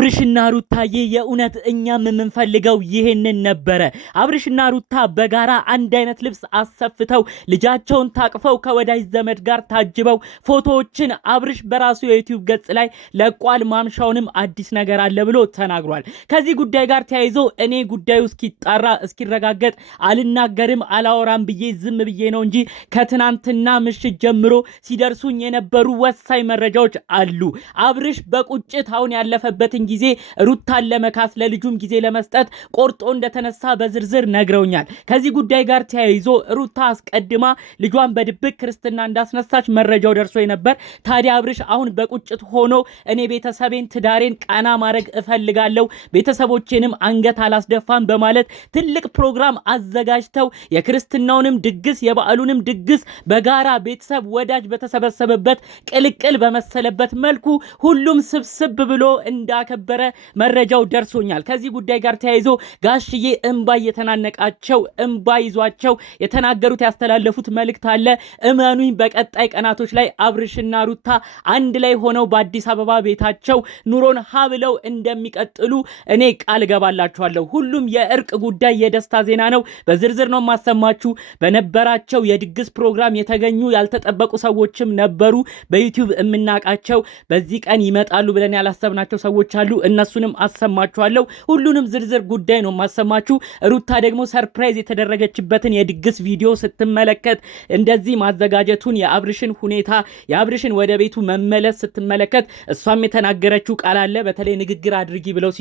አብርሽና ሩታዬ የእውነት እኛም የምንፈልገው ይሄንን ነበረ። አብርሽና ሩታ በጋራ አንድ አይነት ልብስ አሰፍተው ልጃቸውን ታቅፈው ከወዳጅ ዘመድ ጋር ታጅበው ፎቶዎችን አብርሽ በራሱ የዩቲዩብ ገጽ ላይ ለቋል። ማምሻውንም አዲስ ነገር አለ ብሎ ተናግሯል። ከዚህ ጉዳይ ጋር ተያይዞ እኔ ጉዳዩ እስኪጣራ እስኪረጋገጥ አልናገርም አላወራም ብዬ ዝም ብዬ ነው እንጂ ከትናንትና ምሽት ጀምሮ ሲደርሱኝ የነበሩ ወሳኝ መረጃዎች አሉ። አብርሽ በቁጭት አሁን ያለፈበትን ጊዜ ሩታን ለመካስ ለልጁም ጊዜ ለመስጠት ቆርጦ እንደተነሳ በዝርዝር ነግረውኛል። ከዚህ ጉዳይ ጋር ተያይዞ ሩታ አስቀድማ ልጇን በድብቅ ክርስትና እንዳስነሳች መረጃው ደርሶ ነበር። ታዲያ አብርሽ አሁን በቁጭት ሆኖ እኔ ቤተሰቤን ትዳሬን ቃና ማድረግ እፈልጋለሁ፣ ቤተሰቦቼንም አንገት አላስደፋም በማለት ትልቅ ፕሮግራም አዘጋጅተው የክርስትናውንም ድግስ የበዓሉንም ድግስ በጋራ ቤተሰብ ወዳጅ በተሰበሰበበት ቅልቅል በመሰለበት መልኩ ሁሉም ስብስብ ብሎ እንዳከበረ መረጃው ደርሶኛል። ከዚህ ጉዳይ ጋር ተያይዞ ጋሽዬ እንባ የተናነቃቸው እንባ ይዟቸው የተናገሩት ያስተላለፉት መልእክት አለ። እመኑኝ በቀጣይ ቀናቶች ላይ አብርሽና ሩታ አንድ ላይ ሆነው በአዲስ አበባ ቤታቸው ኑሮን ሀብለው እንደሚቀጥሉ እኔ ቃል ገባላችኋለሁ። ሁሉም የእርቅ ጉዳይ የደስታ ዜና ነው። በዝርዝር ነው ማሰማችሁ። በነበራቸው የድግስ ፕሮግራም የተገኙ ያልተጠበቁ ሰዎችም ነበሩ። በዩቲዩብ የምናቃቸው በዚህ ቀን ይመጣሉ ብለን ያላሰብናቸው ሰዎች አሉ። እነሱንም አሰማችኋለሁ። ሁሉንም ዝርዝር ጉዳይ ነው ማሰማችሁ። ሩታ ደግሞ ሰርፕራይዝ የተደረገችበትን የድግስ ቪዲዮ ስትመለከት እንደዚህ ማዘጋጀቱን የአብርሽን ሁኔታ የአብርሽን ወደ ቤቱ መመለስ ስትመለከት እሷም የተናገረችው ቃል አለ። በተለይ ንግግር አድርጊ ብለው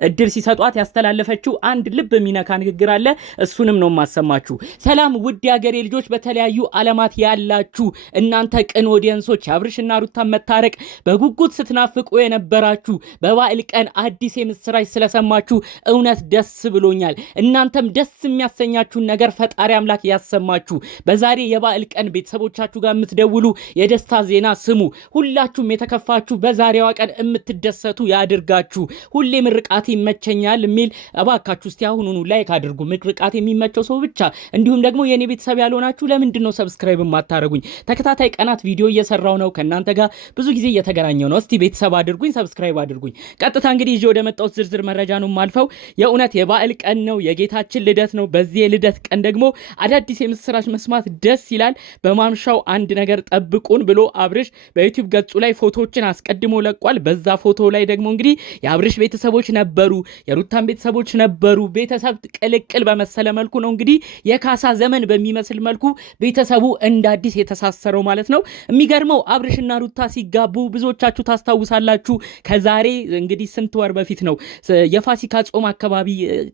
እድል ሲሰጧት ያስተላለፈችው አንድ ልብ የሚነካ ንግግር አለ። እሱንም ነው ማሰማችሁ። ሰላም ውድ የሀገሬ ልጆች፣ በተለያዩ ዓለማት ያላችሁ እናንተ ቅን ኦዲየንሶች የአብርሽና ሩታ መታረቅ በጉጉት ስትናፍቁ የነበራችሁ በበዓል ቀን አዲስ የምስራች ስለሰማችሁ እውነት ደስ ብሎኛል። እናንተም ደስ የሚያሰኛችሁን ነገር ፈጣሪ አምላክ ያሰማችሁ። በዛሬ የበዓል ቀን ቤተሰቦቻችሁ ጋር የምትደውሉ የደስታ ዜና ስሙ። ሁላችሁም የተከፋችሁ በዛሬዋ ቀን የምትደሰቱ ያድርጋችሁ። ሁሌ ምርቃት ይመቸኛል የሚል እባካችሁ እስቲ አሁኑኑ ላይክ አድርጉ። ምርቃት የሚመቸው ሰው ብቻ። እንዲሁም ደግሞ የኔ ቤተሰብ ያልሆናችሁ ለምንድን ነው ሰብስክራይብ የማታረጉኝ? ተከታታይ ቀናት ቪዲዮ እየሰራው ነው፣ ከእናንተ ጋር ብዙ ጊዜ እየተገናኘው ነው። እስቲ ቤተሰብ አድርጉኝ፣ ሰብስክራይብ አድርጉኝ። ቀጥታ እንግዲህ ይዤ ወደ መጣሁት ዝርዝር መረጃ ነው ማልፈው። የእውነት የበዓል ቀን ነው፣ የጌታችን ልደት ነው። በዚህ የልደት ቀን ደግሞ አዳዲስ የምስራች መስማት ደስ ይላል። በማምሻው አንድ ነገር ጠብቁን ብሎ አብርሽ በዩቲዩብ ገጹ ላይ ፎቶዎችን አስቀድሞ ለቋል። በዛ ፎቶ ላይ ደግሞ እንግዲህ የአብርሽ ቤተሰቦች ነበሩ፣ የሩታን ቤተሰቦች ነበሩ። ቤተሰብ ቅልቅል በመሰለ መልኩ ነው እንግዲህ የካሳ ዘመን በሚመስል መልኩ ቤተሰቡ እንደ አዲስ የተሳሰረው ማለት ነው። የሚገርመው አብርሽና ሩታ ሲጋቡ ብዙዎቻችሁ ታስታውሳላችሁ። ከዛሬ እንግዲህ ስንት ወር በፊት ነው፣ የፋሲካ ጾም አካባቢ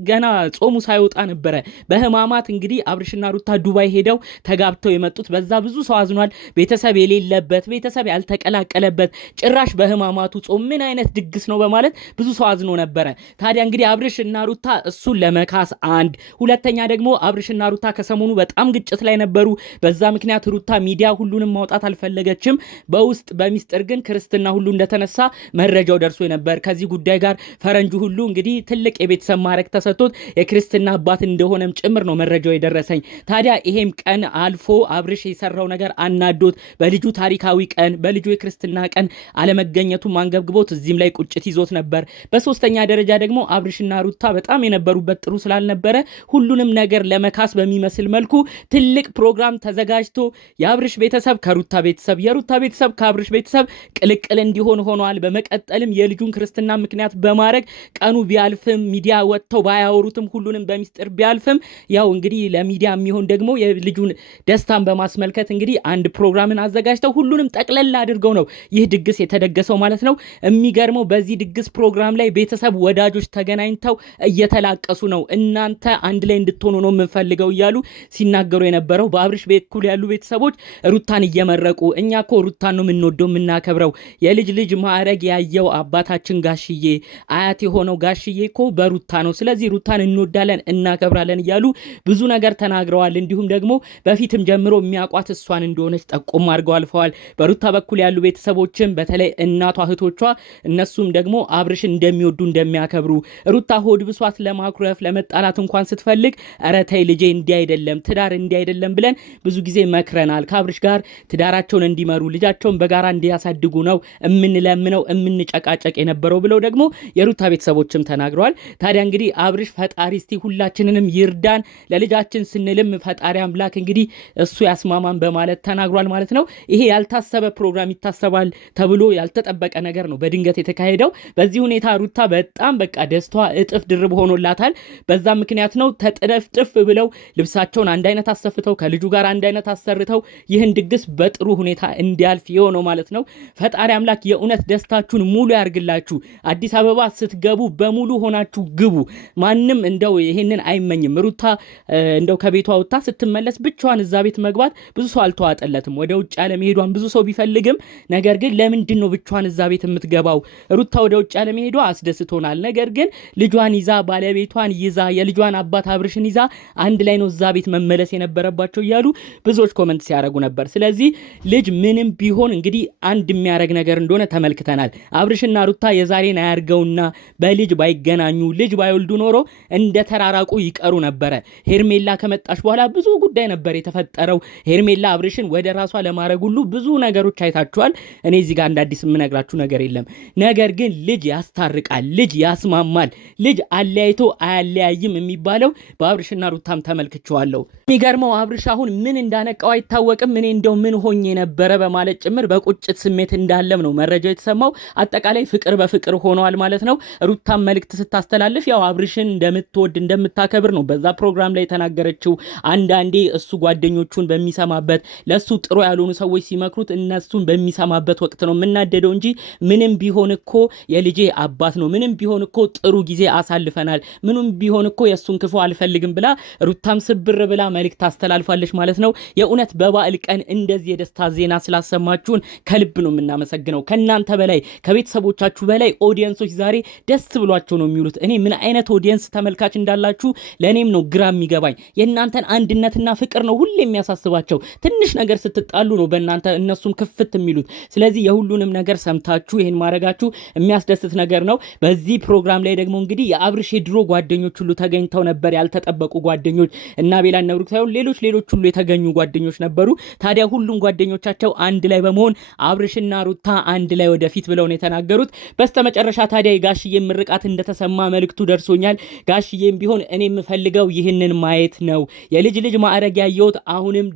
ገና ጾሙ ሳይወጣ ነበረ በህማማት እንግዲህ አብርሽና ሩታ ዱባይ ሄደው ተጋብተው የመጡት። በዛ ብዙ ሰው አዝኗል። ቤተሰብ የሌለበት ቤተሰብ ያልተቀላቀለበት ጭራሽ በህማማቱ ጾም ምን አይነት ድግስ ነው በማለት ብዙ ሰው አዝኖ ነበረ። ታዲያ እንግዲህ አብርሽና ሩታ እሱን ለመካስ አንድ፣ ሁለተኛ ደግሞ አብርሽና ሩታ ከሰሞኑ በጣም ግጭት ላይ ነበሩ። በዛ ምክንያት ሩታ ሚዲያ ሁሉንም ማውጣት አልፈለገችም። በውስጥ በሚስጥር ግን ክርስትና ሁሉ እንደተነሳ መረጃው ደርሶ ነበር። ከዚህ ጉዳይ ጋር ፈረንጁ ሁሉ እንግዲህ ትልቅ የቤተሰብ ማዕረግ ተሰጥቶት የክርስትና አባት እንደሆነም ጭምር ነው መረጃው የደረሰኝ። ታዲያ ይሄም ቀን አልፎ አብርሽ የሰራው ነገር አናዶት በልጁ ታሪካዊ ቀን በልጁ የክርስትና ቀን አለመገኘቱ ማንገብግቦት እዚህም ላይ ቁጭት ይዞት ነበር። በሶስተኛ ደረጃ ደግሞ አብርሽና ሩታ በጣም የነበሩበት ጥሩ ስላልነበረ ሁሉንም ነገር ለመካስ በሚመስል መልኩ ትልቅ ፕሮግራም ተዘጋጅቶ የአብርሽ ቤተሰብ ከሩታ ቤተሰብ የሩታ ቤተሰብ ከአብርሽ ቤተሰብ ቅልቅል እንዲሆን ሆኗል። በመቀጠልም የልጁን ክርስትና ምክንያት በማድረግ ቀኑ ቢያልፍም ሚዲያ ወጥተው ባያወሩትም ሁሉንም በሚስጥር ቢያልፍም ያው እንግዲህ ለሚዲያ የሚሆን ደግሞ የልጁን ደስታን በማስመልከት እንግዲህ አንድ ፕሮግራምን አዘጋጅተው ሁሉንም ጠቅለል አድርገው ነው ይህ ድግስ የተደገሰው ማለት ነው። የሚገርመው በዚህ ድግስ ፕሮግራም ላይ ቤተሰብ ወዳጆች ተገናኝተው እየተላቀሱ ነው። እናንተ አንድ ላይ እንድትሆኑ ነው የምንፈልገው እያሉ ሲናገሩ የነበረው በአብርሽ በኩል ያሉ ቤተሰቦች ሩታን እየመረቁ እኛ እኮ ሩታን ነው የምንወደው የምናከብረው፣ የልጅ ልጅ ማዕረግ ያየው አባታችን ጋሽዬ አያት የሆነው ጋሽዬ እኮ በሩታ ነው፣ ስለዚህ ሩታን እንወዳለን እናከብራለን እያሉ ብዙ ነገር ተናግረዋል። እንዲሁም ደግሞ በፊትም ጀምሮ የሚያውቋት እሷን እንደሆነች ጠቆም አድርገው አልፈዋል። በሩታ በኩል ያሉ ቤተሰቦችም በተለይ እናቷ እህቶቿ እነሱም ደግሞ አብርሽን እንደሚወዱ እንደሚያከብሩ ሩታ ሆድ ብሷት ለማኩረፍ ለመጣላት እንኳን ስትፈልግ ኧረ ተይ ልጄ እንዲህ አይደለም ትዳር እንዲህ አይደለም ብለን ብዙ ጊዜ መክረናል። ከአብርሽ ጋር ትዳራቸውን እንዲመሩ ልጃቸውን በጋራ እንዲያሳድጉ ነው እምንለምነው እምንጨቃጨቀው ሲጨቃጨቅ የነበረው ብለው ደግሞ የሩታ ቤተሰቦችም ተናግረዋል። ታዲያ እንግዲህ አብርሽ ፈጣሪ እስቲ ሁላችንንም ይርዳን፣ ለልጃችን ስንልም ፈጣሪ አምላክ እንግዲህ እሱ ያስማማን በማለት ተናግሯል ማለት ነው። ይሄ ያልታሰበ ፕሮግራም ይታሰባል ተብሎ ያልተጠበቀ ነገር ነው በድንገት የተካሄደው። በዚህ ሁኔታ ሩታ በጣም በቃ ደስታዋ እጥፍ ድርብ ሆኖላታል። በዛ ምክንያት ነው ተጥረፍጥፍ ብለው ልብሳቸውን አንድ አይነት አሰፍተው ከልጁ ጋር አንድ አይነት አሰርተው ይህን ድግስ በጥሩ ሁኔታ እንዲያልፍ የሆነው ማለት ነው። ፈጣሪ አምላክ የእውነት ደስታችሁን ሙሉ ያርግላችሁ። አዲስ አበባ ስትገቡ በሙሉ ሆናችሁ ግቡ። ማንም እንደው ይሄንን አይመኝም። ሩታ እንደው ከቤቷ ወጥታ ስትመለስ ብቻዋን እዛ ቤት መግባት ብዙ ሰው አልተዋጠለትም። ወደ ውጭ ያለመሄዷን ብዙ ሰው ቢፈልግም ነገር ግን ለምንድን ነው ብቻዋን እዛ ቤት የምትገባው? ሩታ ወደ ውጭ ያለመሄዷ አስደስቶናል። ነገር ግን ልጇን ይዛ ባለቤቷን ይዛ የልጇን አባት አብርሽን ይዛ አንድ ላይ ነው እዛ ቤት መመለስ የነበረባቸው እያሉ ብዙዎች ኮመንት ሲያደርጉ ነበር። ስለዚህ ልጅ ምንም ቢሆን እንግዲህ አንድ የሚያደርግ ነገር እንደሆነ ተመልክተናል። አብርሽና ሩታ የዛሬን አያርገውና በልጅ ባይገናኙ ልጅ ባይወልዱ ኖሮ እንደ ተራራቁ ይቀሩ ነበረ። ሄርሜላ ከመጣች በኋላ ብዙ ጉዳይ ነበር የተፈጠረው። ሄርሜላ አብርሽን ወደ ራሷ ለማድረግ ሁሉ ብዙ ነገሮች አይታችኋል። እኔ እዚህ ጋር እንደ አዲስ የምነግራችሁ ነገር የለም። ነገር ግን ልጅ ያስታርቃል፣ ልጅ ያስማማል፣ ልጅ አለያይቶ አያለያይም የሚባለው በአብርሽና ሩታም ተመልክቼዋለሁ። የሚገርመው አብርሽ አሁን ምን እንዳነቃው አይታወቅም። እኔ እንደው ምን ሆኜ ነበረ በማለት ጭምር በቁጭት ስሜት እንዳለም ነው መረጃው የተሰማው። አጠቃላይ ፍቅር በፍቅር ሆነዋል ማለት ነው። ሩታም መልእክት ስታስተላልፍ ያው አብርሽን እንደምትወድ እንደምታከብር ነው በዛ ፕሮግራም ላይ የተናገረችው። አንዳንዴ እሱ ጓደኞቹን በሚሰማበት ለሱ ጥሩ ያልሆኑ ሰዎች ሲመክሩት እነሱን በሚሰማበት ወቅት ነው የምናደደው እንጂ ምንም ቢሆን እኮ የልጄ አባት ነው፣ ምንም ቢሆን እኮ ጥሩ ጊዜ አሳልፈናል፣ ምንም ቢሆን እኮ የሱን ክፉ አልፈልግም ብላ ሩታም ስብር ብላ መልእክት አስተላልፋለች ማለት ነው። የእውነት በበዓል ቀን እንደዚህ የደስታ ዜና ስላሰማችሁን ከልብ ነው የምናመሰግነው። ከናንተ በላይ ከቤተሰቦቻችሁ በላይ ኦዲየንሶች ዛሬ ደስ ብሏቸው ነው የሚውሉት። እኔ ምን አይነት ኦዲየንስ ተመልካች እንዳላችሁ ለኔም ነው ግራ የሚገባኝ። የእናንተን አንድነትና ፍቅር ነው ሁሌ የሚያሳስባቸው። ትንሽ ነገር ስትጣሉ ነው በእናንተ እነሱም ክፍት የሚሉት። ስለዚህ የሁሉንም ነገር ሰምታችሁ ይሄን ማድረጋችሁ የሚያስደስት ነገር ነው። በዚህ ፕሮግራም ላይ ደግሞ እንግዲህ የአብርሽ የድሮ ጓደኞች ሁሉ ተገኝተው ነበር። ያልተጠበቁ ጓደኞች እና ቤላ ነብሩ ሳይሆን ሌሎች ሁሉ የተገኙ ጓደኞች ነበሩ። ታዲያ ሁሉም ጓደኞቻቸው አንድ ላይ በመሆን አብርሽና ሩታ አንድ ላይ ወደፊት ብለው ነው የተናገሩት። በስተመጨረሻ ታዲያ የጋሽዬ ምርቃት እንደተሰማ መልእክቱ ደርሶኛል። ጋሽዬም ቢሆን እኔ የምፈልገው ይህንን ማየት ነው። የልጅ ማዕረግ ያየሁት አሁንም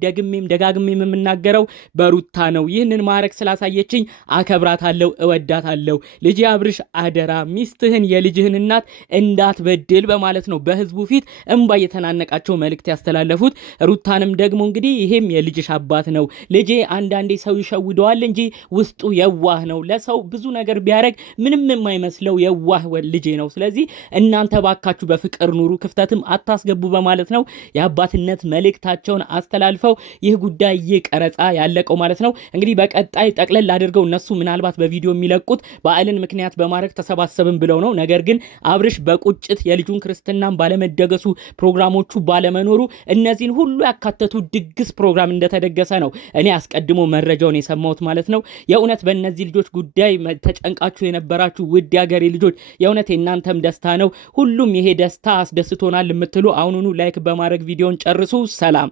ደጋግሜም የምናገረው በሩታ ነው። ይህንን ማዕረግ ስላሳየችኝ አከብራታለሁ፣ እወዳታለሁ። ልጅ አብርሽ አደራ ሚስትህን የልጅህን እናት እንዳትበድል በማለት ነው በህዝቡ ፊት እንባ የተናነቃቸው መልእክት ያስተላለፉት። ሩታንም ደግሞ እንግዲህ ይሄም የልጅሽ አባት ነው። ልጄ አንዳንዴ ሰው ይሸውደዋል እንጂ ውስጡ የዋህ ነው። ለሰው ብዙ ነገር ቢያደርግ ምንም የማይመስለው የዋህ ልጄ ነው። ስለዚህ እናንተ ባካችሁ በፍቅር ኑሩ፣ ክፍተትም አታስገቡ በማለት ነው የአባትነት መልእክታቸውን አስተላልፈው ይህ ጉዳይ ቀረጻ ያለቀው ማለት ነው። እንግዲህ በቀጣይ ጠቅለል አድርገው እነሱ ምናልባት በቪዲዮ የሚለቁት በዓልን ምክንያት በማድረግ ተሰባሰብን ብለው ነው። ነገር ግን አብርሽ በቁጭት የልጁን ክርስትናን ባለመደገሱ ፕሮግራሞቹ ባለመኖሩ እነዚህን ሁሉ ያካተቱ ድግስ ፕሮግራም እንደተደገሰ ነው እኔ አስቀድሞ መረጃውን የሰማሁት ማለት ነው። የእውነት በእነዚህ ልጆች ጉዳይ ተጨንቃችሁ የነበራችሁ ውድ ያገሬ ልጆች የእውነት የእናንተም ደስታ ነው። ሁሉም ይሄ ደስታ አስደስቶናል የምትሉ አሁኑኑ ላይክ በማድረግ ቪዲዮን ጨርሱ። ሰላም።